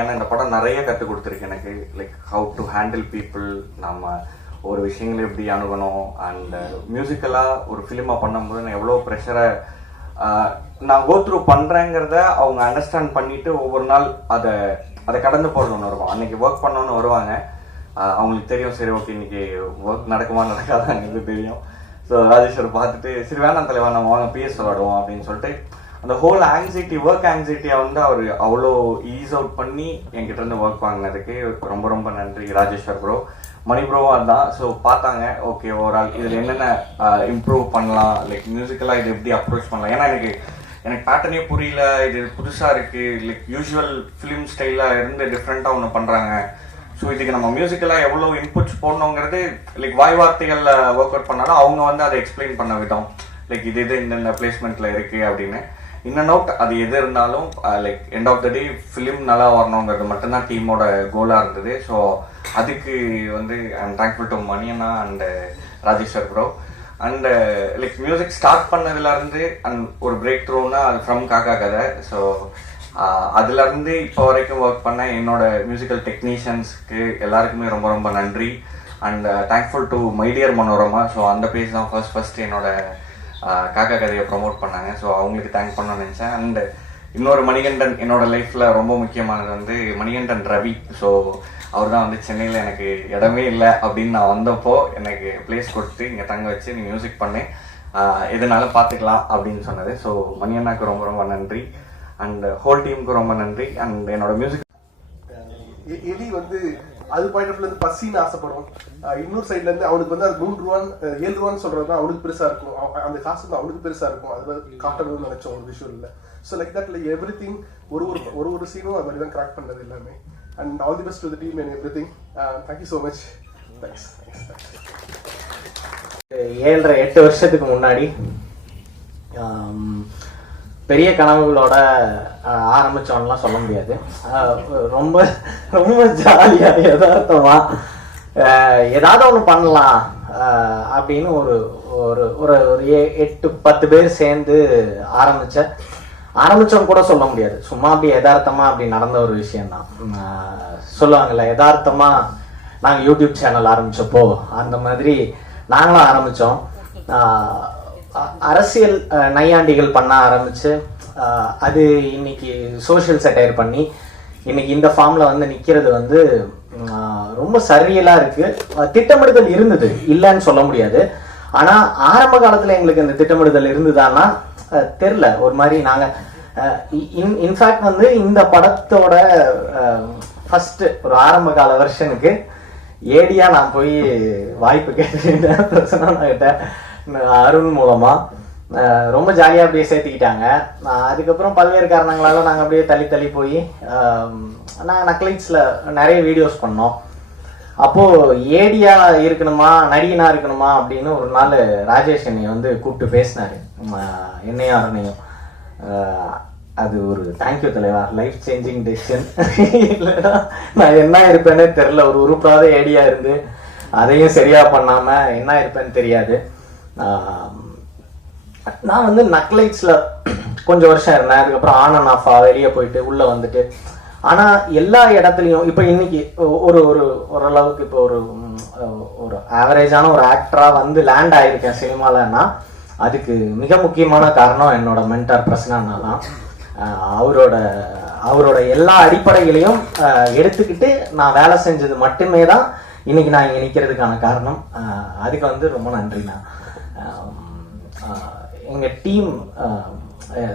ஏன்னா இந்த படம் நிறைய கற்றுக் கொடுத்துருக்கு எனக்கு. Like how to handle people நம்ம ஒரு விஷயங்களை எப்படி அணுகணும். அண்ட் மியூசிக்கலாக uh, ஒரு ஃபிலிமாக பண்ணும்போது நான் எவ்வளோ ப்ரெஷரை uh, நான் கோ த்ரூ பண்ணுறேங்கிறத அவங்க அண்டர்ஸ்டாண்ட் பண்ணிட்டு ஒவ்வொரு நாள் அதை அதை கடந்து போகிறது ஒன்று அன்றைக்கி அன்னைக்கு ஒர்க் பண்ணோன்னு வருவாங்க. Uh, அவங்களுக்கு தெரியும் சரி ஓகே இன்னைக்கு ஒர்க் நடக்குமா நடக்காதா எனக்கு தெரியும். ஸோ ராஜேஸ்வர் பார்த்துட்டு சரி வேணாம் தலைவா நம்ம வாங்க பிஎஸ் விளாடுவோம் அப்படின்னு சொல்லிட்டு அந்த ஹோல் ஆங்ஸைட்டி ஒர்க் ஆங்ஸைட்டியை வந்து அவர் அவ்வளோ ஈஸ் அவுட் பண்ணி என்கிட்ட இருந்து ஒர்க் வாங்கினதுக்கு ரொம்ப ரொம்ப நன்றி ராஜேஸ்வர் ப்ரோ மணி ப்ரோவாக இருந்தான் ஸோ பார்த்தாங்க. ஓகே ஓவரால் இதில் என்னென்ன இம்ப்ரூவ் பண்ணலாம்? லைக் மியூசிக்கலாக இது எப்படி அப்ரோச் பண்ணலாம்? ஏன்னா எனக்கு எனக்கு பேட்டர்னே புரியல. இது புதுசாக இருக்குது லைக் யூஷுவல் ஃபிலிம் ஸ்டைலாக இருந்து டிஃப்ரெண்ட்டாக ஒன்று பண்ணுறாங்க ஸோ இதுக்கு நம்ம மியூசிக்கலாக எவ்வளோ இன்புட்ஸ் போடணுங்கிறது லைக் வாய் வார்த்தைகளில் ஒர்க் அவுட் பண்ணாலும் அவங்க வந்து அதை எக்ஸ்பிளைன் பண்ண விட்டோம் லைக் இது இது இந்தந்த பிளேஸ்மெண்ட்டில் இருக்குது அப்படின்னு. இன்ன நோட் அது எது இருந்தாலும் like end of the day film நல்லா வரணுங்கிறது மட்டும்தான் டீமோட கோலாக இருந்தது. ஸோ அதுக்கு வந்து and thankful to மணியண்ணா and Rajeshwar bro and like music start பண்ணதுலேருந்து அண்ட் ஒரு பிரேக் த்ரூனா அது ஃப்ரம் காக்கா கதை. ஸோ uh, அதுலேருந்து இப்போ வரைக்கும் ஒர்க் பண்ண என்னோட மியூசிக்கல் டெக்னீஷியன்ஸ்க்கு எல்லாருக்குமே ரொம்ப ரொம்ப நன்றி. And thankful to my dear Manorama. So அந்த பேஜ் தான் ஃபர்ஸ்ட் ஃபர்ஸ்ட் என்னோட காக்கா கதையை ப்ரோமோட் பண்ணாங்க. ஸோ அவங்களுக்கு தேங்க் பண்ண நினச்சேன். அண்ட் இன்னொரு மணிகண்டன் என்னோட லைஃப்பில் ரொம்ப முக்கியமானது வந்து மணிகண்டன் ரவி. ஸோ அவர் தான் வந்து சென்னையில் எனக்கு இடமே இல்லை அப்படின்னு நான் வந்தப்போ எனக்கு பிளேஸ் கொடுத்து இங்கே தங்க வச்சு நீ மியூசிக் பண்ணு. எதுனாலும் பார்த்துக்கலாம் அப்படின்னு சொன்னது. ஸோ மணியண்ணாக்கு ரொம்ப ரொம்ப நன்றி. அண்ட் ஹோல் டீமுக்கு ரொம்ப நன்றி. அண்ட் என்னோட மியூசிக் எலி வந்து அது பாயிண்ட் ஆஃப்ல இருந்து பசின்னு ஆசைப்படும் இன்னொரு சைட்ல இருந்து அவனுக்கு வந்து அது மூணு ரூபான்னு ஏழு ரூபான்னு சொல்றது தான் அவனுக்கு பெருசா இருக்கும். அந்த காசு வந்து அவனுக்கு பெருசா இருக்கும். அது காட்டணும்னு நினைச்சோம் ஒரு விஷயம் இல்ல so like that like everything ஒரு ஒரு ஒரு ஒரு சீனும் அது மாதிரி தான் கிராக் பண்ணது எல்லாமே. And all the best to the team and everything thank you so much thanks ஏழரை எட்டு வருஷத்துக்கு முன்னாடி பெரிய கனவுகளோட ஆஹ், ஆரம்பிச்சோம்லாம் சொல்ல முடியாது. ரொம்ப ரொம்ப ஜாலியாக யதார்த்தமாக ஏதாவது ஒன்று பண்ணலாம் அப்படின்னு ஒரு ஒரு ஒரு ஒரு எட்டு பத்து பேர் சேர்ந்து ஆரம்பித்த ஆரம்பித்தவங்க கூட சொல்ல முடியாது. சும்மா அப்படி யதார்த்தமாக அப்படி நடந்த ஒரு விஷயந்தான் ஆஹ், சொல்லுவாங்கல்ல யதார்த்தமா நாங்கள் யூடியூப் சேனல் ஆரம்பித்தப்போ அந்த மாதிரி நாங்களும் ஆரம்பித்தோம் அரசியல் நையாண்டிகள் பண்ண ஆரம்பிச்சு அது இன்னைக்கு சோஷியல் செட்டையர் பண்ணி இன்னைக்கு இந்த ஃபார்ம்ல வந்து நிக்கிறது வந்து ரொம்ப சரியலா இருக்கு. திட்டமிடுதல் இருந்தது. இல்லைன்னு சொல்ல முடியாது. ஆனா ஆரம்ப காலத்துல எங்களுக்கு இந்த திட்டமிடுதல் இருந்ததுன்னா தெரில ஒரு மாதிரி நாங்க இன்ஃபேக்ட் வந்து இந்த படத்தோட ஃபர்ஸ்ட் ஒரு ஆரம்ப கால வருஷனுக்கு ஏடியா நான் போய் வாய்ப்பு கேட்டேன். பிரசன்னா கிட்ட அருள் மூலமா. ரொம்ப ஜாலியாக அப்படியே சேர்த்துக்கிட்டாங்க. அதுக்கப்புறம் பல்வேறு காரணங்களால் நாங்கள் அப்படியே தள்ளி தள்ளி போய் நாங்கள் நக்லைட்ஸில் நிறைய வீடியோஸ் பண்ணோம். அப்போது ஏடியா இருக்கணுமா நடிகனா இருக்கணுமா அப்படின்னு ஒரு நாள் ராஜேஷ் என்னை வந்து கூப்பிட்டு பேசினார். என்னையும் அருணையும். அது ஒரு தேங்க்யூ தலைவா. லைஃப் சேஞ்சிங் டெசிஷன் இல்லைன்னா நான் என்ன இருப்பேனே தெரில ஒரு உறுப்பாத ஏடியா இருந்து அதையும் சரியாக பண்ணாமல் என்ன இருப்பேன்னு தெரியாது. நான் வந்து நக்லைட்ஸில் கொஞ்சம் வருஷம் இருந்தேன். அதுக்கப்புறம் ஆன் அண்ட் ஆஃபா வெளியே போயிட்டு உள்ளே வந்துட்டு. ஆனால் எல்லா இடத்துலையும் இப்போ இன்னைக்கு ஒரு ஒரு ஓரளவுக்கு இப்போ ஒரு ஒரு ஆவரேஜான ஒரு ஆக்டராக வந்து லேண்ட் ஆகியிருக்கேன் சினிமாலன்னா அதுக்கு மிக முக்கியமான காரணம் என்னோட மென்டார் பிரசனா தான். அவரோட அவரோட எல்லா அடிப்படைகளையும் எடுத்துக்கிட்டு நான் வேலை செஞ்சது மட்டுமே தான் இன்னைக்கு நான் இங்கே நிற்கிறதுக்கான காரணம். அதுக்கு வந்து ரொம்ப நன்றிண்ணா. எங்கள் டீம்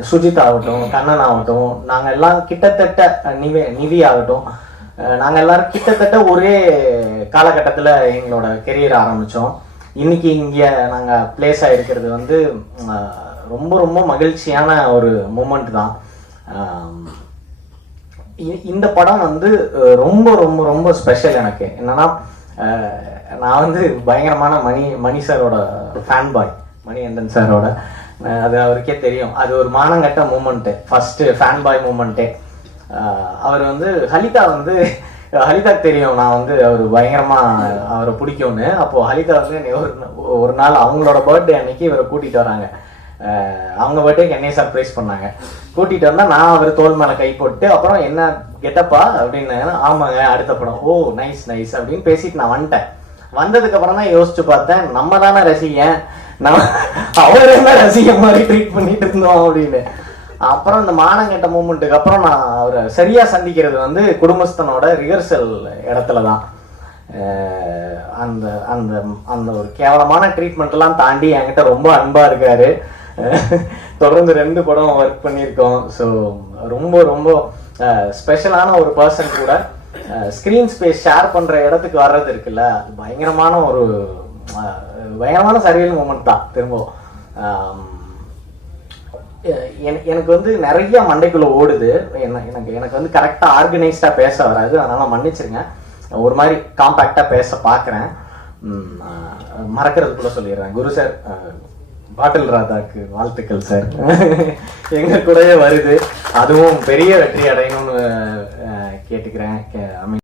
சுஜித் ஆகட்டும் கண்ணன் ஆகட்டும் நாங்கள் எல்லாம் கிட்டத்தட்ட நிவி நிவி ஆகட்டும் நாங்கள் எல்லாரும் கிட்டத்தட்ட ஒரே காலகட்டத்தில் எங்களோட கெரியர் ஆரம்பித்தோம் இன்னைக்கு இங்கே நாங்கள் பிளேஸ் ஆகிருக்கிறது வந்து ரொம்ப ரொம்ப மகிழ்ச்சியான ஒரு மூமெண்ட் தான். இந்த படம் வந்து ரொம்ப ரொம்ப ரொம்ப ஸ்பெஷல் எனக்கு. என்னன்னா நான் வந்து பயங்கரமான மணி மணி சாரோட ஃபேன் பாய் மணிகண்டன் சாரோட. அது அவருக்கே தெரியும். அது ஒரு மானங்கட்ட மூமெண்ட்டு ஃபர்ஸ்ட்டு ஃபேன் பாய் மூமெண்ட்டே அவர் வந்து ஹலிதா வந்து ஹலிதா தெரியும். நான் வந்து அவர் பயங்கரமா அவரை பிடிக்கும்னு. அப்போ ஹலிதா வந்து ஒரு ஒரு நாள் அவங்களோட பர்த்டே அன்னைக்கு இவரை கூட்டிட்டு வராங்க. அவங்க பர்த்டேக்கு என்னைய சர்ப்ரைஸ் பண்ணாங்க. கூட்டிட்டு வந்தா நான் அவர் தோல் மேல கை போட்டு அப்புறம் என்ன கெட்டப்பா? அப்படின்னு ஆமாங்க அடுத்த படம். ஓ நைஸ் நைஸ் அப்படின்னு பேசிட்டு நான் வந்துட்டேன். வந்ததுக்கு அப்புறம் தான் யோசிச்சு பார்த்தேன் நம்ம தானே ரசிகன் நம்ம அவர் என்ன ரசிகன் மாதிரி ட்ரீட் பண்ணிட்டு இருந்தோம் அப்படின்னு. அப்புறம் இந்த மானங்கெட்ட மூமெண்ட்டுக்கு அப்புறம் நான் அவரை சரியா சந்திக்கிறது வந்து குடும்பஸ்தனோட ரிஹர்சல் இடத்துல தான் அந்த அந்த அந்த ஒரு கேவலமான ட்ரீட்மெண்ட் எல்லாம் தாண்டி என்கிட்ட ரொம்ப அன்பா இருக்காரு. தொடர்ந்து ரெண்டு படம் ஒர்க் பண்ணியிருக்கோம். ஸோ ரொம்ப ரொம்ப ஸ்பெஷலான ஒரு பர்சன் கூட ஸ்க்ரீன் ஸ்பேஸ் ஷேர் பண்ற இடத்துக்கு வர்றது இருக்குல்ல அது பயங்கரமான ஒரு பயங்கரமான சர்வியல் மூமெண்ட் தான் திரும்பவும். எனக்கு வந்து நிறைய மண்டைக்குள்ள ஓடுது. என்ன எனக்கு எனக்கு வந்து கரெக்டாக ஆர்கனைஸ்டாக பேச வராது அதனால மன்னிச்சிருங்க. ஒரு மாதிரி காம்பேக்டாக பேச பார்க்குறேன் மறக்கிறதுக்குள்ள சொல்லிடுறேன். குரு சார் பாட்டில் ராதாக்கு வாழ்த்துக்கள் சார். எங்க கூடயே வருது. அதுவும் பெரிய வெற்றி அடையணும்னு கேட்டுக்கிறேன். கே ஐ மீன்